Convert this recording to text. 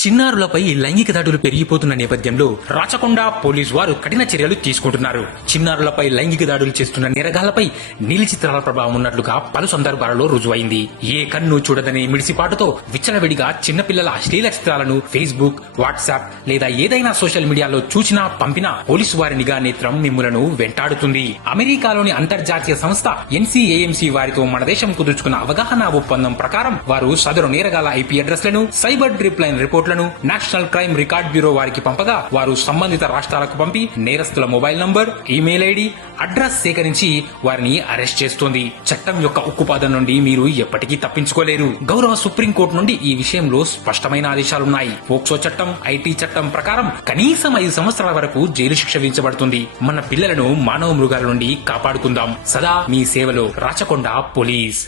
చిన్నారులపై లైంగిక దాడులు పెరిగిపోతున్న నేపథ్యంలో రాచకొండ పోలీసు వారు కఠిన చర్యలు తీసుకుంటున్నారు. చిన్నారులపై లైంగిక దాడులు చేస్తున్న నేరగాళ్లపై నీలి చిత్రాల ప్రభావం ఉన్నట్లుగా పలు సందర్భాలలో రుజువైంది. ఏ కన్ను చూడదనే మిడిసిపాటుతో విచ్చలవిడిగా చిన్నపిల్లల అశ్లీల చిత్రాలను ఫేస్బుక్, వాట్సాప్ లేదా ఏదైనా సోషల్ మీడియాలో చూసినా పంపినా పోలీసు వారి నిఘా నేత్రం మిమ్ములను వెంటాడుతుంది. అమెరికాలోని అంతర్జాతీయ సంస్థ NCAMC వారితో మన దేశం కుదుర్చుకున్న అవగాహన ఒప్పందం ప్రకారం వారు సదరు నేరగాళ్ల IP అడ్రస్లను, సైబర్ డ్రిప్ లైన్ రిపోర్ట్లను నేషనల్ క్రైమ్ రికార్డ్ బ్యూరో వారికి పంపగా వారు సంబంధిత రాష్ట్రాలకు పంపి నేరస్తుల mobile number, email ID, address సేకరించి వారిని అరెస్ట్ చేస్తోంది. చట్టం యొక్క ఉక్కుపాదం నుండి మీరు ఎప్పటికీ తప్పించుకోలేరు. గౌరవ సుప్రీంకోర్టు నుండి ఈ విషయంలో స్పష్టమైన ఆదేశాలున్నాయి. పోక్సో చట్టం, IT చట్టం ప్రకారం కనీసం 5 సంవత్సరాల వరకు జైలు శిక్ష విధించబడుతుంది. మన పిల్లలను మానవ మృగాల నుండి కాపాడుకుందాం. సదా మీ సేవలో రాచకొండ పోలీస్.